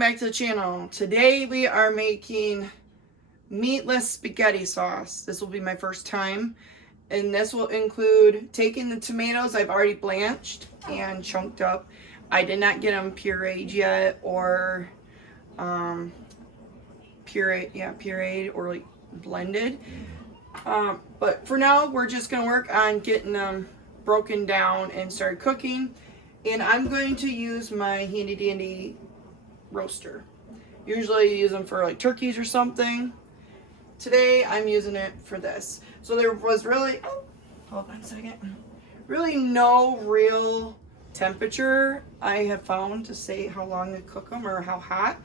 back to the channel. Today we are making meatless spaghetti sauce. This will be my first time, and this will include taking the tomatoes I've already blanched and chunked up. I did not get them pureed yet, or pureed or like blended. But for now, we're just gonna work on getting them broken down and start cooking. And I'm going to use my handy dandy roaster. Usually you use them for like turkeys or something. Today I'm using it for this. So there was really, hold on a second, really no real temperature I have found to say how long to cook them or how hot.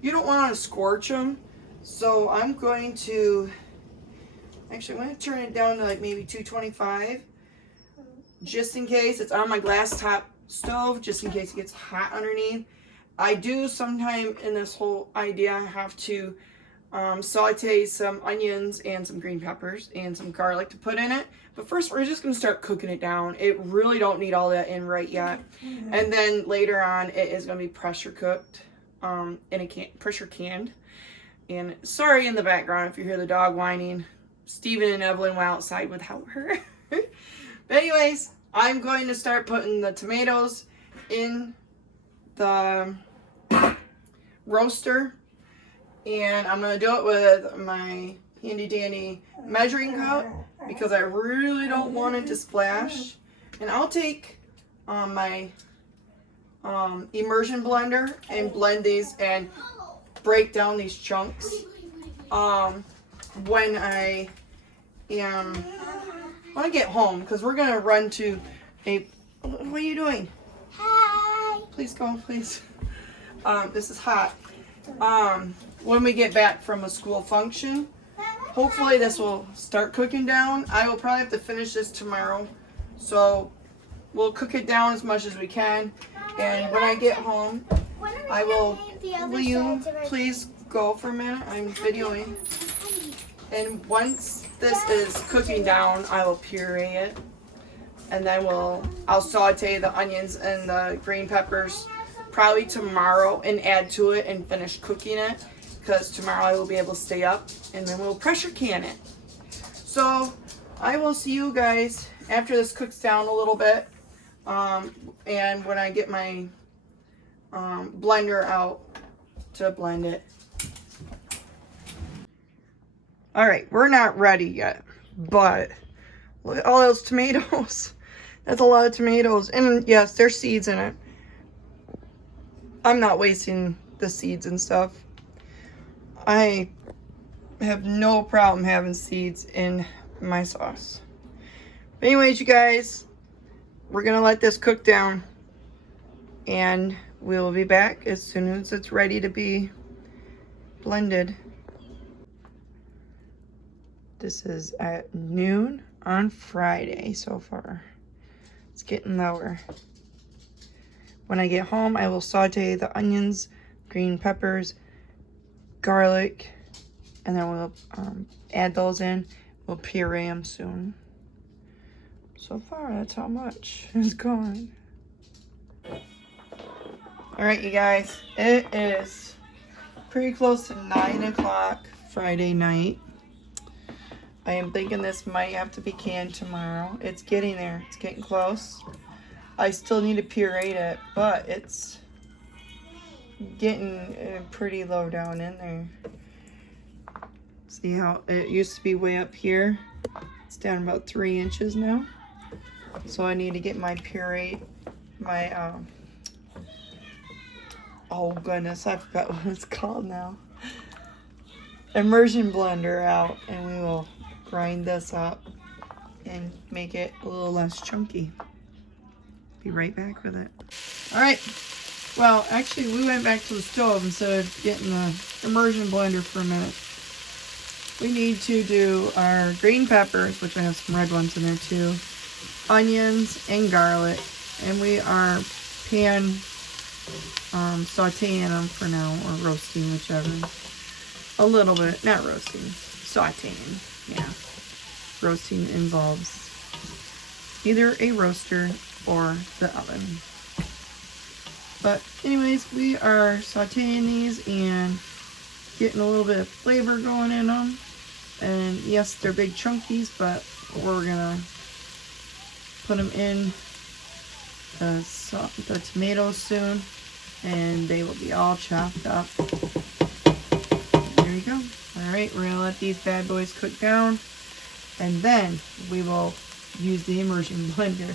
You don't want to scorch them. So I'm going to turn it down to like maybe 225, just in case. It's on my glass top stove, just in case it gets hot underneath. I do sometime in this whole idea have to saute some onions and some green peppers and some garlic to put in it. But first we're just going to start cooking it down. It really don't need all that in right yet. And then later on it is going to be pressure cooked in a pressure canned. And sorry in the background if you hear the dog whining. Steven and Evelyn went outside without her. But anyways, I'm going to start putting the tomatoes in the roaster, and I'm going to do it with my handy dandy measuring cup because I really don't want it to splash. And I'll take my immersion blender and blend these and break down these chunks when I get home, because we're gonna run to a. What are you doing? Hi. Please go, please. This is hot. When we get back from a school function, hopefully this will start cooking down. I will probably have to finish this tomorrow, so we'll cook it down as much as we can. And when I get home, I will. Will you please go for a minute? I'm videoing. And once this is cooking down, I will puree it, and then I'll saute the onions and the green peppers probably tomorrow and add to it and finish cooking it, because tomorrow I will be able to stay up, and then we'll pressure can it. So I will see you guys after this cooks down a little bit, and when I get my blender out to blend it. All right, we're not ready yet, but look at all those tomatoes. That's a lot of tomatoes. And yes, there's seeds in it. I'm not wasting the seeds and stuff. I have no problem having seeds in my sauce. But anyways, you guys, we're going to let this cook down, and we'll be back as soon as it's ready to be blended. This is at noon on Friday so far. It's getting lower. When I get home, I will saute the onions, green peppers, garlic, and then we'll add those in. We'll puree them soon. So far, that's how much is gone. All right, you guys, it is pretty close to 9 o'clock Friday night. I am thinking this might have to be canned tomorrow. It's getting there. It's getting close. I still need to puree it, but it's getting pretty low down in there. See how it used to be way up here? It's down about 3 inches now. So I need to get my puree, oh goodness, I forgot what it's called now. Immersion blender out, and we will grind this up and make it a little less chunky. Be right back with it. All right. Well, actually, we went back to the stove instead of getting the immersion blender for a minute. We need to do our green peppers, which I have some red ones in there too, onions and garlic, and we are pan sauteing them for now, or roasting, whichever. A little bit, not roasting, sauteing. Yeah, roasting involves either a roaster or the oven. But anyways, we are sauteing these and getting a little bit of flavor going in them. And yes, they're big chunkies, but we're gonna put them in the tomatoes soon, and they will be all chopped up. There we go. All right, we're gonna let these bad boys cook down, and then we will use the immersion blender.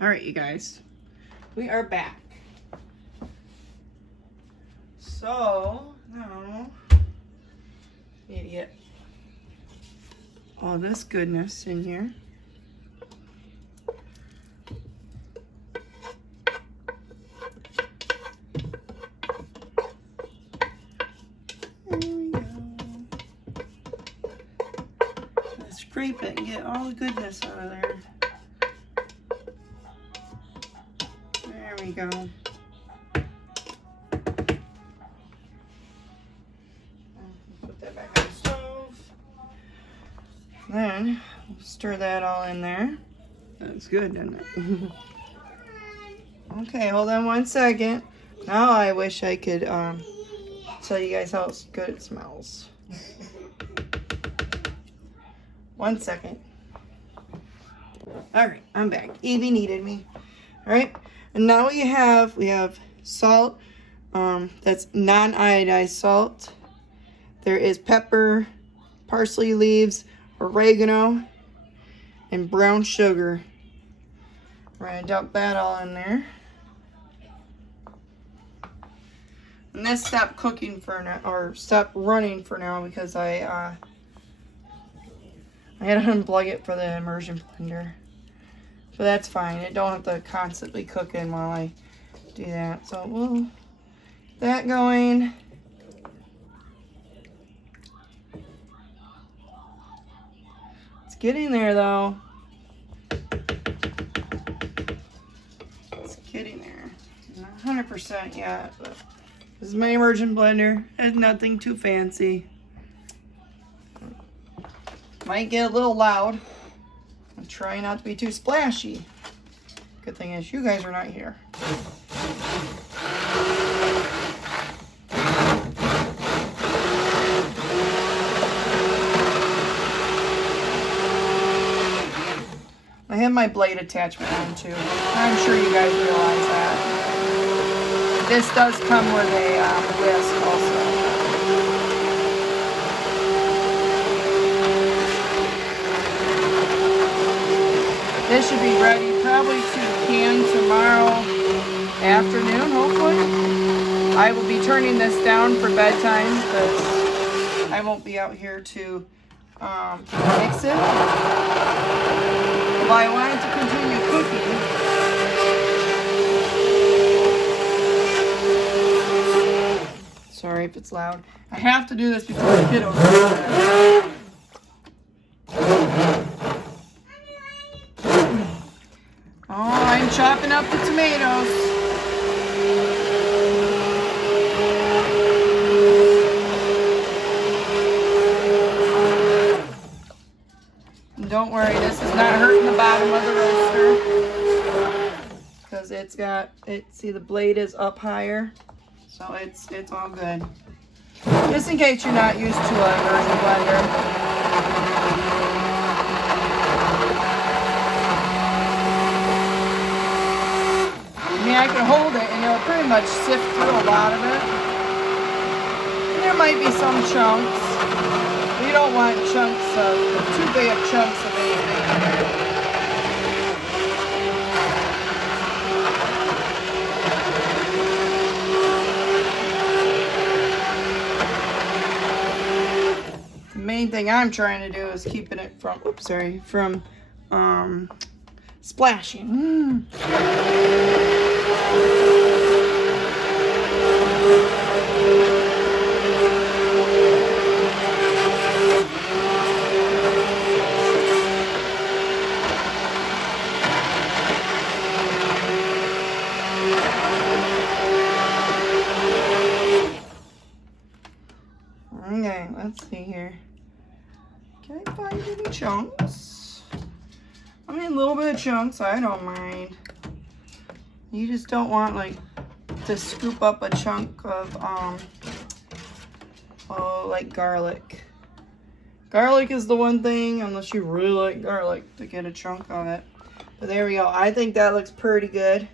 All right, you guys, we are back. So now need to get all this goodness in here. There we go. Let's scrape it and get all the goodness out of there. There we go. Put that back on the stove. Then we'll stir that all in there. That's good, doesn't it? Okay, hold on one second. Now I wish I could tell you guys how good it smells. 1 second. All right, I'm back. Evie needed me. All right, and now we have salt. That's non-iodized salt. There is pepper, parsley leaves, oregano, and brown sugar. We're gonna dump that all in there. And this stopped cooking for now, or stopped running for now, because I had to unplug it for the immersion blender. But that's fine. It don't have to constantly cook in while I do that. So we'll get that going. It's getting there though. It's getting there. Not 100% yet, but this is my immersion blender. It's nothing too fancy. Might get a little loud. I'm trying not to be too splashy. Good thing is you guys are not here. I have my blade attachment on too. I'm sure you guys realize that. This does come with a whisk also. This should be ready probably to can tomorrow afternoon, hopefully. I will be turning this down for bedtime because I won't be out here to mix it. Well, I wanted to continue cooking. Sorry if it's loud. I have to do this before the kiddos go to bed. Oh, I'm chopping up the tomatoes. And don't worry, this is not hurting the bottom of the roaster. Because it's got, see the blade is up higher. So it's all good. Just in case you're not used to an immersion blender. I can hold it and it'll pretty much sift through a lot of it. And there might be some chunks. But you don't want chunks of, too big of chunks of anything. The main thing I'm trying to do is keeping it from, oops, sorry, from splashing. Okay, let's see here. Can I find any chunks? I mean, a little bit of chunks, I don't mind. You just don't want like to scoop up a chunk of like garlic. Garlic is the one thing, unless you really like garlic, to get a chunk of it. But there we go. I think that looks pretty good.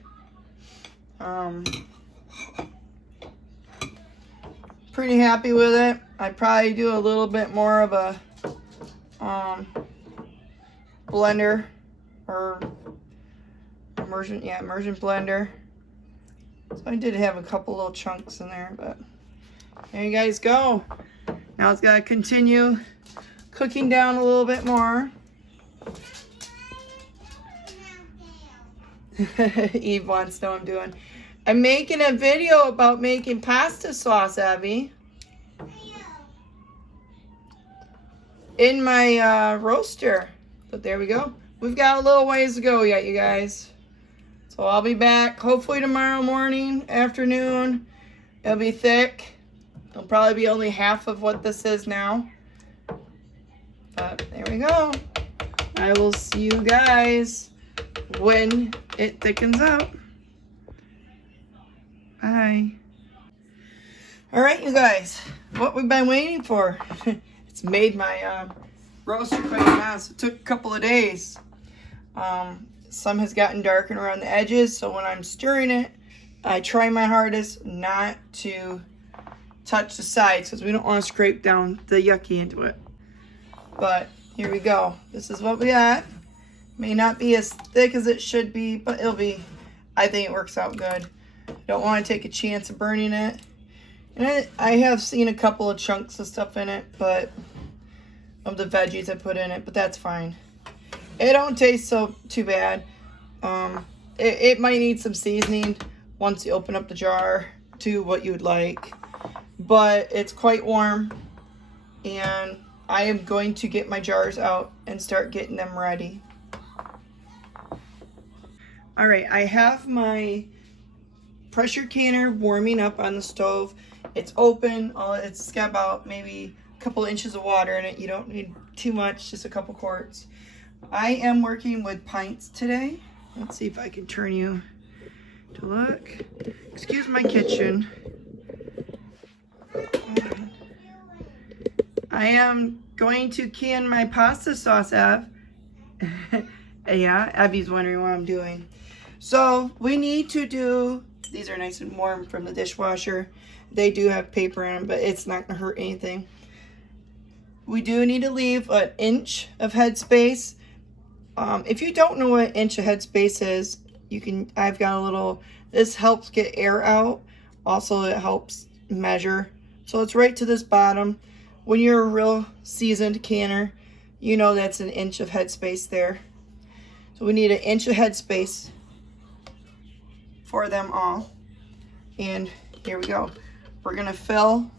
Pretty happy with it. I'd probably do a little bit more of a blender or immersion blender. So I did have a couple little chunks in there, but there you guys go. Now it's got to continue cooking down a little bit more. Eve wants to know what I'm doing. I'm making a video about making pasta sauce, Abby. In my roaster. But there we go. We've got a little ways to go yet, you guys. So I'll be back hopefully tomorrow morning, afternoon. It'll be thick. It'll probably be only half of what this is now. But there we go. I will see you guys when it thickens up. Bye. All right, you guys. What we've been waiting for. It's made my roaster quite a mess. It took a couple of days. Some has gotten darkened around the edges, so when I'm stirring it, I try my hardest not to touch the sides because we don't want to scrape down the yucky into it. But here we go. This is what we got. May not be as thick as it should be, but it'll be, I think it works out good. Don't want to take a chance of burning it. And I have seen a couple of chunks of stuff in it, but of the veggies I put in it, but that's fine. It don't taste too bad. It might need some seasoning once you open up the jar to what you would like. But it's quite warm, and I am going to get my jars out and start getting them ready. All right, I have my pressure canner warming up on the stove. It's open. It's got about maybe a couple inches of water in it. You don't need too much, just a couple quarts. I am working with pints today. Let's see if I can turn you to look. Excuse my kitchen. I am going to can my pasta sauce, Ab. Yeah, Abby's wondering what I'm doing. So we need to do, these are nice and warm from the dishwasher. They do have paper in them, but it's not gonna hurt anything. We do need to leave an inch of headspace. If you don't know what an inch of headspace is, I've got a little, this helps get air out. Also, it helps measure. So it's right to this bottom. When you're a real seasoned canner, you know that's an inch of headspace there. So we need an inch of headspace for them all. And here we go. We're gonna fill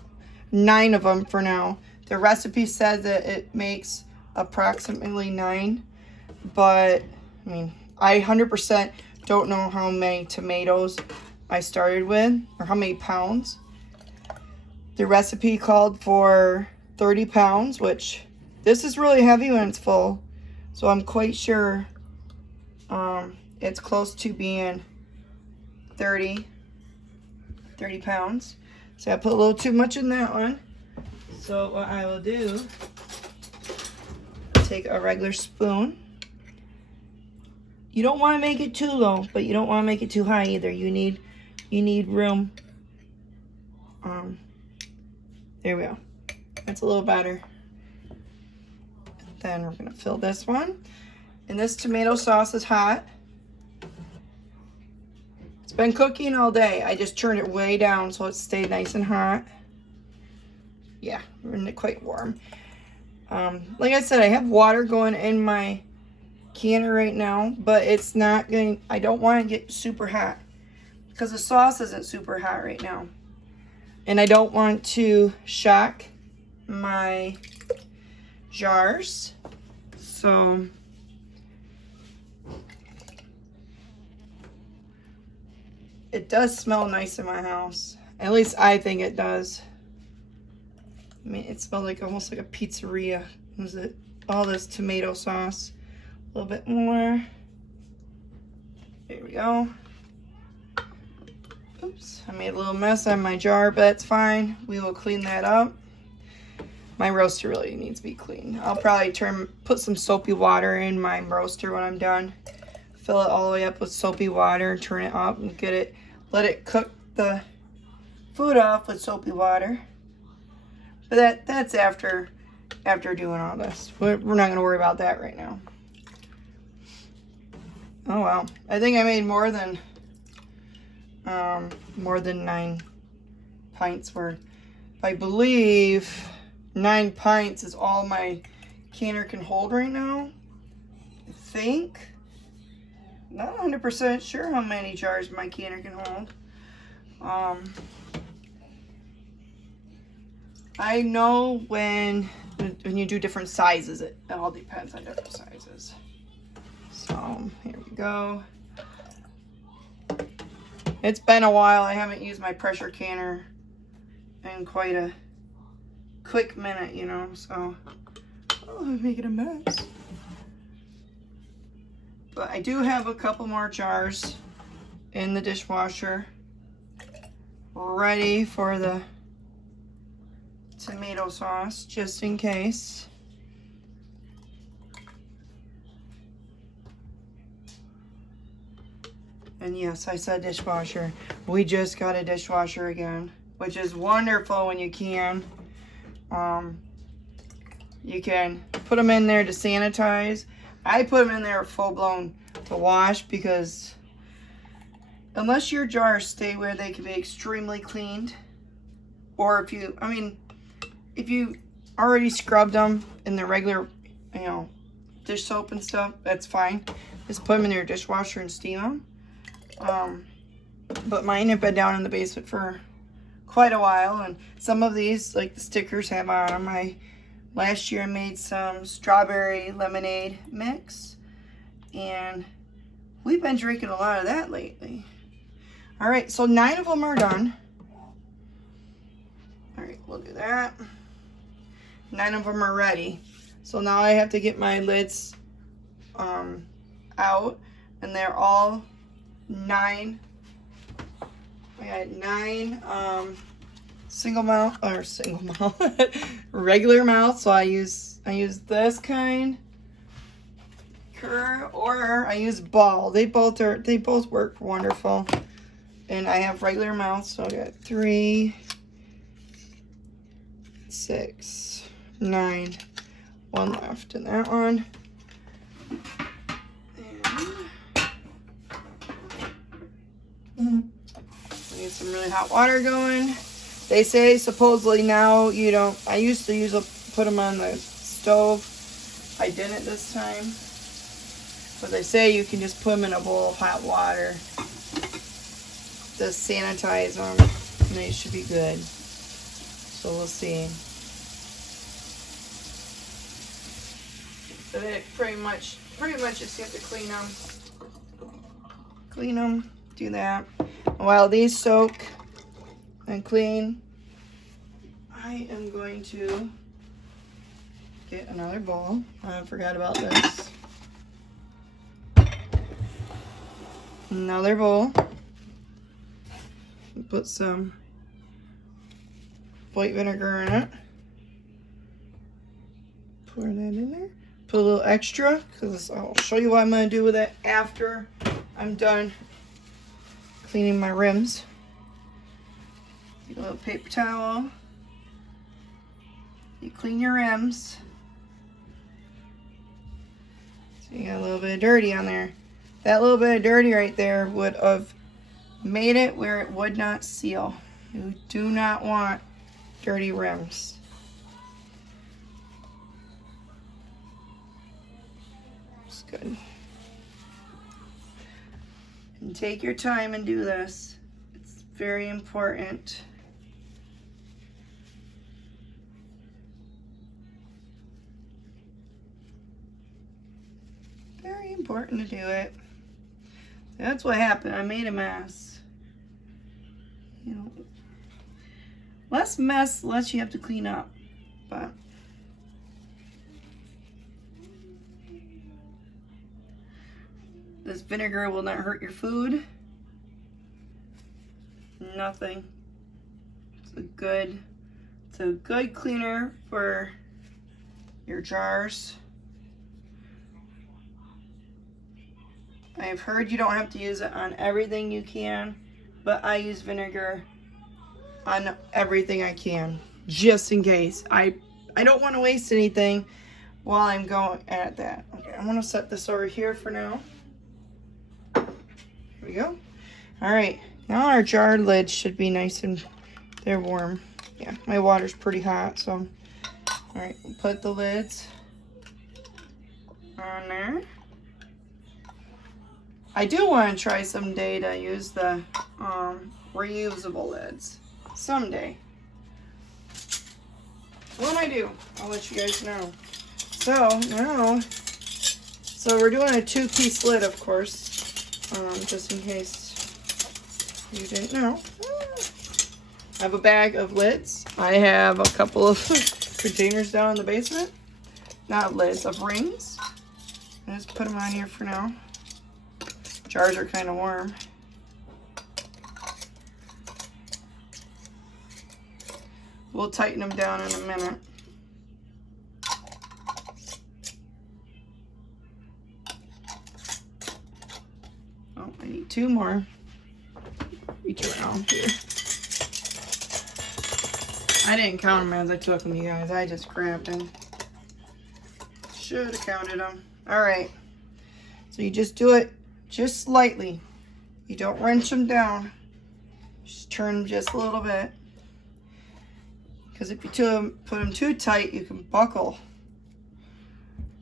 9 of them for now. The recipe says that it makes approximately 9, but I mean, I 100% don't know how many tomatoes I started with or how many pounds. The recipe called for 30 pounds, which this is really heavy when it's full. So I'm quite sure it's close to being 30 pounds. So I put a little too much in that one. So what I will do, take a regular spoon. You don't want to make it too low, but you don't want to make it too high either. You need room. There we go. That's a little better. And then we're gonna fill this one. And this tomato sauce is hot. It's been cooking all day. I just turned it way down so it stayed nice and hot. Yeah, we're in it quite warm. Like I said, I have water going in my canner right now, but it's not going, I don't want to get super hot because the sauce isn't super hot right now. And I don't want to shock my jars. So it does smell nice in my house. At least I think it does. I mean, it smells like almost like a pizzeria. Is it all this tomato sauce? A little bit more. There we go. Oops, I made a little mess on my jar, but it's fine. We will clean that up. My roaster really needs to be cleaned. I'll probably put some soapy water in my roaster when I'm done. Fill it all the way up with soapy water, turn it up and let it cook the food off with soapy water. But that's after doing all this. We're not gonna worry about that right now. Oh wow, I think I made more than 9 pints worth. I believe 9 pints is all my canner can hold right now. I think. Not 100% sure how many jars my canner can hold. I know when you do different sizes, it all depends on different sizes. So here we go. It's been a while. I haven't used my pressure canner in quite a quick minute, you know, so I'm making a mess. But I do have a couple more jars in the dishwasher ready for the tomato sauce, just in case. And yes, I said dishwasher. We just got a dishwasher again, which is wonderful when you can. You can put them in there to sanitize. I put them in there full-blown to wash because unless your jars stay where they can be extremely cleaned, or if you already scrubbed them in the regular, dish soap and stuff, that's fine. Just put them in your dishwasher and steam them. But mine have been down in the basement for quite a while, and some of these, like the stickers, have on them. Last year I made some strawberry lemonade mix, and we've been drinking a lot of that lately. All right, so 9 of them are done. All right, we'll do that. 9 of them are ready. So now I have to get my lids out, and they're all 9. I got 9 single mouth regular mouth. So I use this kind, or I use ball. They both work wonderful. And I have regular mouth, so I got 3, 6, 9. 1 left in that one. And I need some really hot water going. They say supposedly now you don't. I used to put them on the stove. I didn't this time. But they say you can just put them in a bowl of hot water to sanitize them, and they should be good. So we'll see. So they pretty much just have to clean them, do that. While these soak and clean, I am going to get another bowl. I forgot about this. Another bowl. Put some white vinegar in it. Pour that in there. Put a little extra, because I'll show you what I'm going to do with it after I'm done cleaning my rims. Get a little paper towel. You clean your rims. So you got a little bit of dirty on there. That little bit of dirty right there would have made it where it would not seal. You do not want dirty rims. It's good. And take your time and do this. It's very important. Very important to do it. That's what happened. I made a mess. Less mess, less you have to clean up. But this vinegar will not hurt your food. nothing. It's a good cleaner for your jars. I've heard you don't have to use it on everything you can, but I use vinegar on everything I can, just in case. I don't want to waste anything while I'm going at that. Okay, I'm gonna set this over here for now. Here we go. All right, now our jar lids should be nice and they're warm. Yeah, my water's pretty hot, so. All right, we'll put the lids on there. I do want to try someday to use the reusable lids. Someday. When I do, I'll let you guys know. So now, we're doing a 2-piece lid, of course, just in case you didn't know. I have a bag of lids. I have a couple of containers down in the basement. Not lids, of rings. I just put them on here for now. Jars are kind of warm. We'll tighten them down in a minute. Oh, I need 2 more. Reach around here. I didn't count them as I took them, you guys. I just grabbed them. Should have counted them. All right. So you just do it just slightly. You don't wrench them down. Just turn them just a little bit. Because if you put them too tight, you can buckle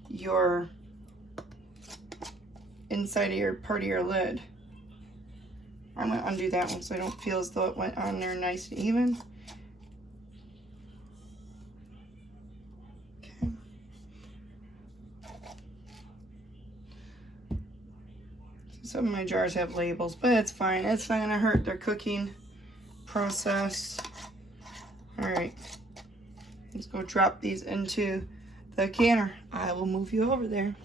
your inside of your part of your lid. I'm going to undo that one so I don't feel as though it went on there nice and even. Okay. Some of my jars have labels, but it's fine. It's not going to hurt their cooking process. All right, let's go drop these into the canner. I will move you over there.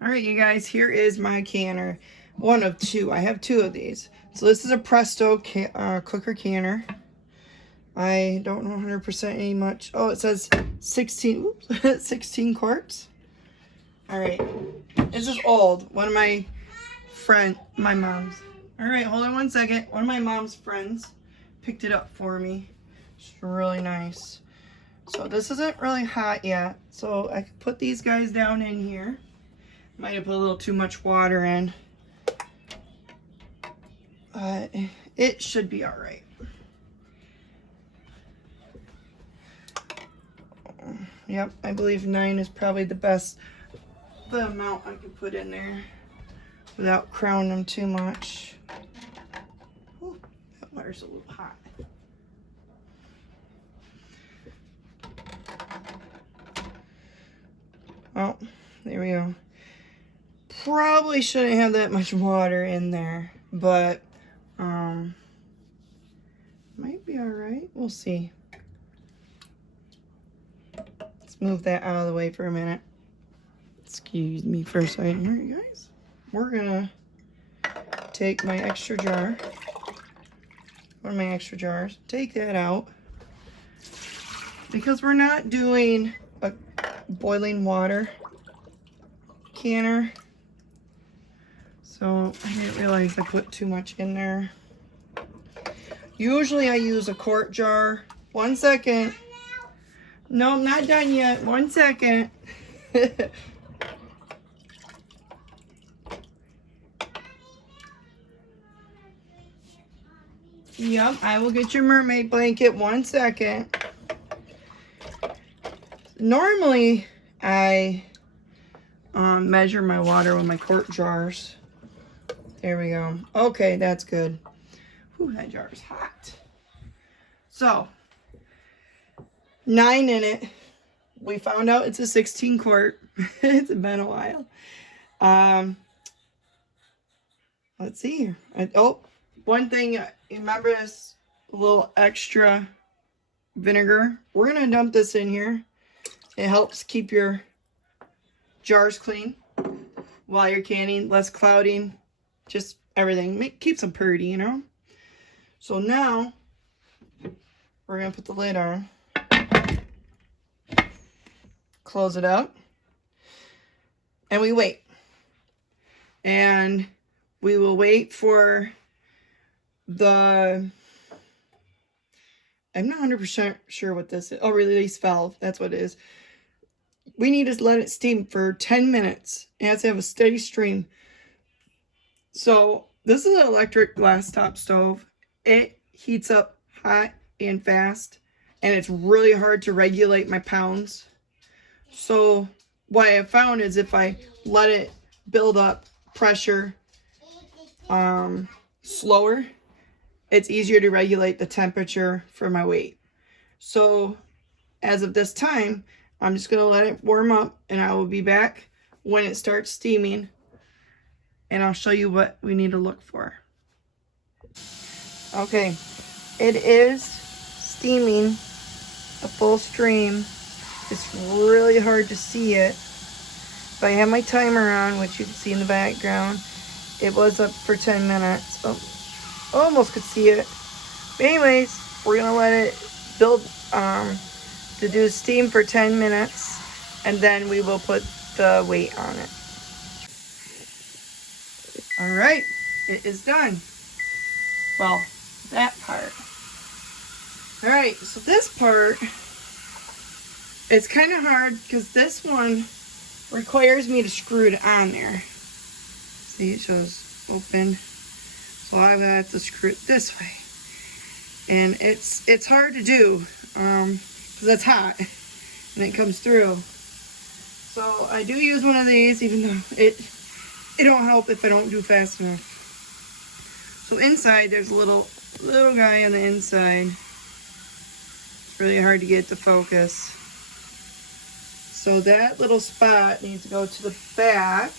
All right, you guys, here is my canner. One of 2. I have 2 of these. So this is a Presto cooker canner. I don't know 100% any much. Oh, it says 16, 16 quarts. All right, this is old. One of my mom's. All right, hold on one second. One of my mom's friends picked it up for me. It's really nice. So this isn't really hot yet. So I could put these guys down in here. Might have put a little too much water in. It should be all right. Yep, I believe 9 is probably the amount I could put in there without crowding them too much. Ooh, that water's a little hot. Oh, there we go. Probably shouldn't have that much water in there, but might be all right. We'll see. Let's move that out of the way for a minute. Excuse me for a second here, you guys. We're gonna take my extra jar, one of my extra jars, take that out, because we're not doing a boiling water canner. So I didn't realize I put too much in there. Usually I use a quart jar. 1 second. No, I'm not done yet. 1 second. Yep, I will get your mermaid blanket. 1 second. Normally, I measure my water with my quart jars. There we go. Okay, that's good. Whew, that jar is hot. So, 9 in it. We found out it's a 16 quart. It's been a while. Let's see here. Oh, one thing, remember this little extra vinegar? We're going to dump this in here. It helps keep your jars clean while you're canning, less clouding, just everything. Keeps them pretty, you know? So now we're going to put the lid on, close it up, and we wait. And we will wait for the, I'm not 100% sure what this is. Oh, release valve. That's what it is. We need to let it steam for 10 minutes. It has to have a steady stream. So this is an electric glass top stove. It heats up hot and fast, and it's really hard to regulate my pounds. So what I found is if I let it build up pressure slower, it's easier to regulate the temperature for my weight. So as of this time, I'm just going to let it warm up, and I will be back when it starts steaming, and I'll show you what we need to look for. Okay, it is steaming a full stream. It's really hard to see it, but I have my timer on, which you can see in the background. It was up for 10 minutes. Oh, almost could see it. But anyways, we're gonna let it build to do steam for 10 minutes, and then we will put the weight on it. All right, it is done. Well, that part. All right, so this part, it's kind of hard because this one requires me to screw it on there. See, it shows open. So I have to screw it this way. And it's hard to do because it's hot and it comes through. So I do use one of these, even though it don't help if I don't do fast enough. So inside, there's a little guy on the inside. It's really hard to get to focus. So that little spot needs to go to the back.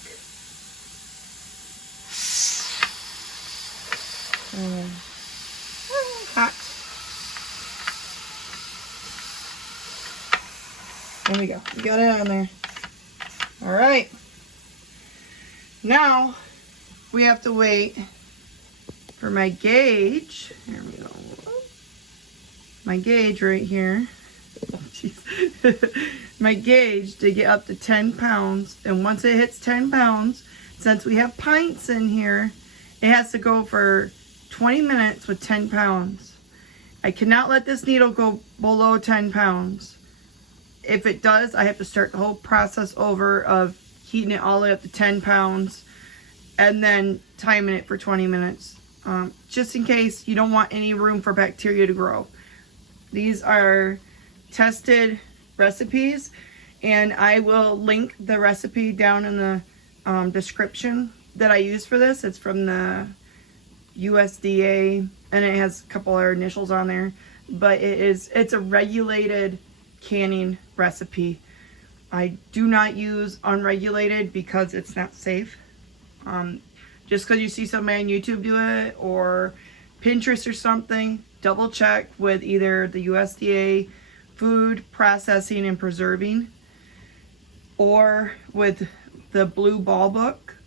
Hot. There we go. We got it on there. All right. Now we have to wait for my gauge. Here we go. My gauge right here. Oh, jeez. My gauge to get up to 10 pounds. And once it hits 10 pounds, since we have pints in here, it has to go for 20 minutes with 10 pounds. I cannot let this needle go below 10 pounds. If it does, I have to start the whole process over of heating it all the way up to 10 pounds and then timing it for 20 minutes. Just in case you don't want any room for bacteria to grow. These are tested recipes, and I will link the recipe down in the description that I use for this. It's from the USDA, and it has a couple of initials on there, but it's a regulated canning recipe. I do not use unregulated because it's not safe. Just because you see somebody on YouTube do it or Pinterest or something, double check with either the USDA Food Processing and Preserving or with the Blue Ball book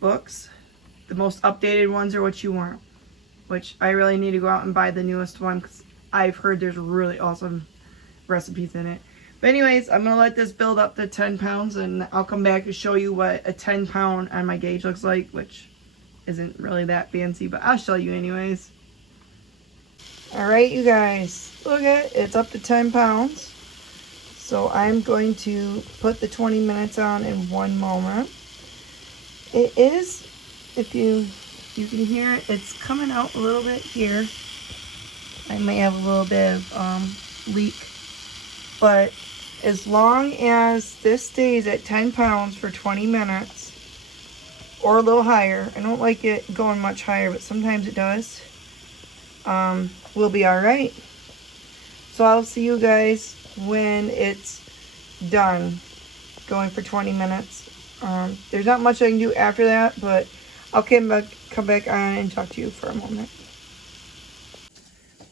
books. The most updated ones are what you want, which I really need to go out and buy the newest one because I've heard there's really awesome recipes in it. But anyways, I'm going to let this build up to 10 pounds, and I'll come back and show you what a 10 pound on my gauge looks like, which isn't really that fancy, but I'll show you anyways. Alright, you guys, look at it. It's up to 10 pounds. So I'm going to put the 20 minutes on in one moment. It is, if you can hear it, it's coming out a little bit here. I may have a little bit of leak, but as long as this stays at 10 pounds for 20 minutes or a little higher, I don't like it going much higher, but sometimes it does, we'll be all right. So I'll see you guys when it's done going for 20 minutes. There's not much I can do after that, but I'll come back on and talk to you for a moment.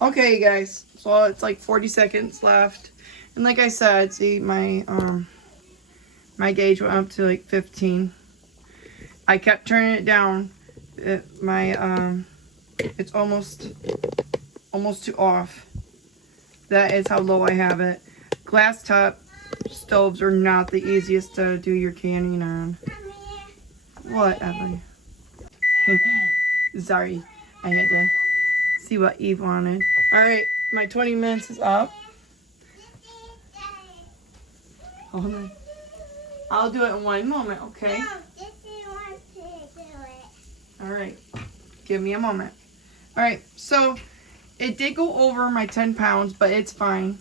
Okay, guys, so it's like 40 seconds left. And like I said, see, my gauge went up to like 15. I kept turning it down. My It's almost to off. That is how low I have it. Glass top stoves are not the easiest to do your canning on. What, Emily? Sorry, I had to see what Eve wanted. Alright, my 20 minutes is up. Hold on. I'll do it in one moment, okay? No, Sissy wants to do it. Alright, give me a moment. Alright, so it did go over my 10 pounds, but it's fine.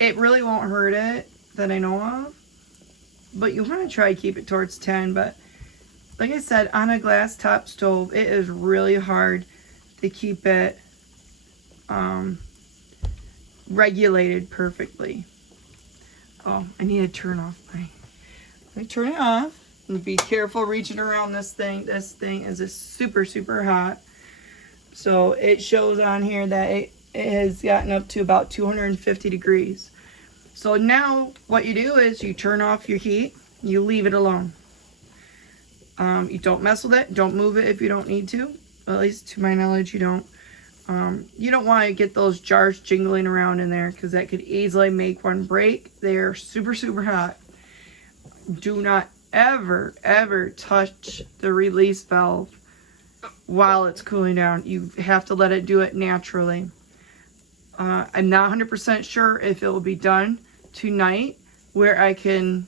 It really won't hurt it that I know of. But you want to try to keep it towards 10. But like I said, on a glass top stove, it is really hard to keep it regulated perfectly. Oh, I need to turn off my... Let me turn it off. And be careful reaching around this thing. This thing is super, super hot. So it shows on here that it has gotten up to about 250 degrees. So now what you do is you turn off your heat. You leave it alone. You don't mess with it. Don't move it if you don't need to. At least to my knowledge, you don't. You don't want to get those jars jingling around in there because that could easily make one break. They're super, super hot. Do not ever, ever touch the release valve while it's cooling down. You have to let it do it naturally. I'm not 100% sure if it will be done tonight where I can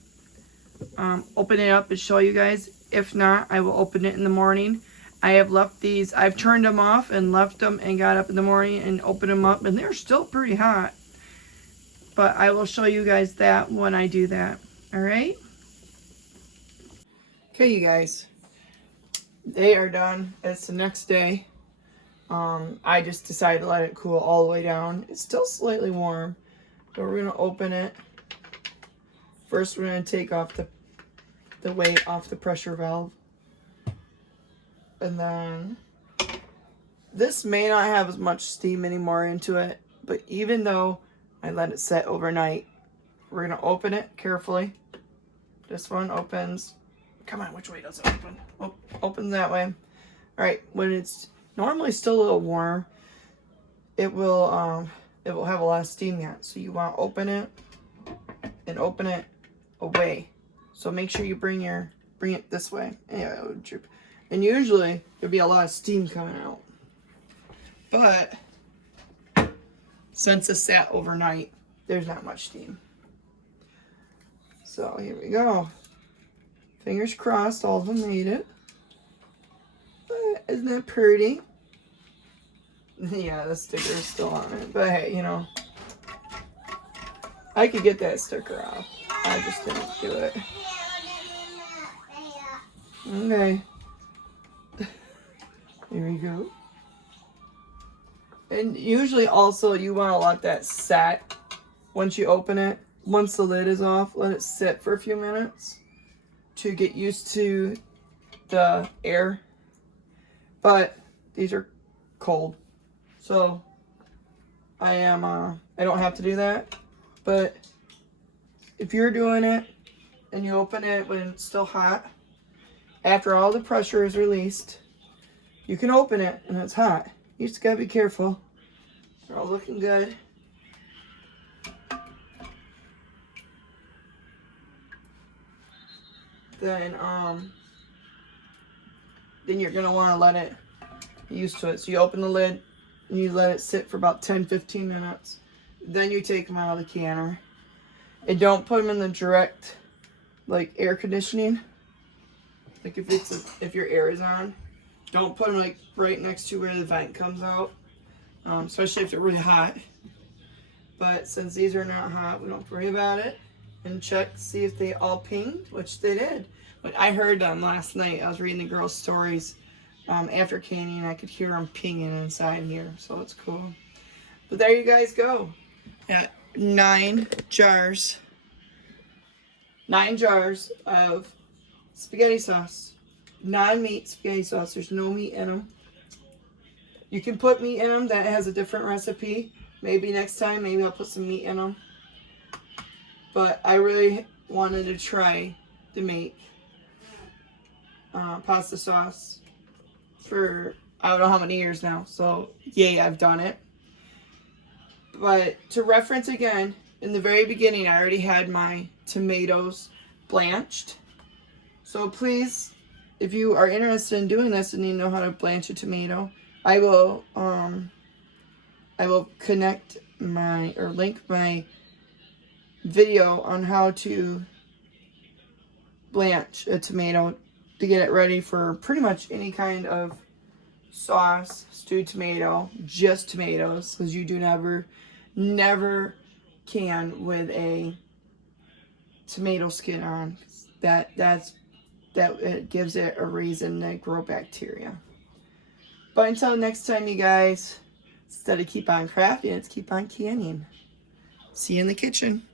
open it up and show you guys. If not, I will open it in the morning. I have left these, I've turned them off and left them and got up in the morning and opened them up, and they're still pretty hot. But I will show you guys that when I do that. Alright? Okay, you guys. They are done. It's the next day. I just decided to let it cool all the way down. It's still slightly warm, but we're going to open it. First, we're going to take off the weight off the pressure valve. And then this may not have as much steam anymore into it, but even though I let it set overnight, we're going to open it carefully. This one opens. Come on, which way does it open? Oh, opens that way. All right, when it's normally still a little warm, it will have a lot of steam yet. So you want to open it and open it away. So make sure you bring it this way. Yeah, it would droop. And usually there'll be a lot of steam coming out. But since it sat overnight, there's not much steam. So here we go. Fingers crossed, all of them made it. Isn't that pretty? Yeah, the sticker is still on it. But hey, you know, I could get that sticker off. I just didn't do it. Okay. Here we go. And usually also you want to let that set once you open it. Once the lid is off, let it sit for a few minutes to get used to the air. But these are cold, so I don't have to do that. But if you're doing it and you open it when it's still hot, after all the pressure is released, you can open it and it's hot. You just gotta be careful. They're all looking good. Then you're gonna want to let it get used to it. So you open the lid and you let it sit for about 10-15 minutes. Then you take them out of the canner. And don't put them in the direct, like, air conditioning. Like if your air is on, don't put them like right next to where the vent comes out. Especially if they're really hot. But since these are not hot, we don't have to worry about it. And check, see if they all pinged, which they did. But I heard them last night. I was reading the girls' stories after canning, and I could hear them pinging inside here. So it's cool. But there you guys go. Got 9 jars. 9 jars of spaghetti sauce. Non-meat spaghetti sauce. There's no meat in them. You can put meat in them. That has a different recipe. Maybe next time, maybe I'll put some meat in them. But I really wanted to try to make pasta sauce for I don't know how many years now. So yay, I've done it. But to reference again, in the very beginning, I already had my tomatoes blanched. So please, if you are interested in doing this and you know how to blanch a tomato, I will connect link my video on how to blanch a tomato to get it ready for pretty much any kind of sauce, stewed tomato, just tomatoes, because you do never can with a tomato skin on. That it gives it a reason to grow bacteria. But until next time, you guys, instead of keep on crafting, it's keep on canning. See you in the kitchen.